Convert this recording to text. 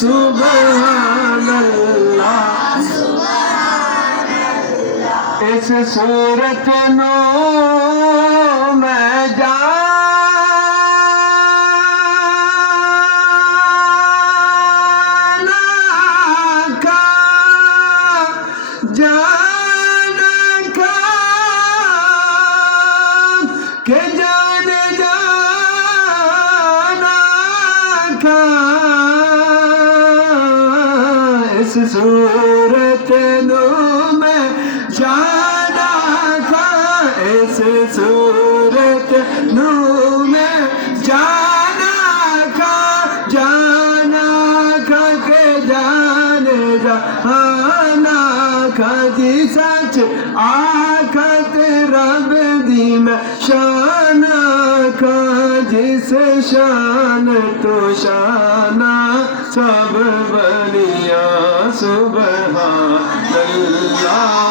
سبحان اللہ اس صورت نو میں جانا کا کہ جانا کا اس صورت نو میں جانا کا اس صورت نو میں جانا کا کہ جانے جہانا کا جی سچ آخت رب دی میں شانا کا جس شان تو شانہ سب بنیا سبحان اللہ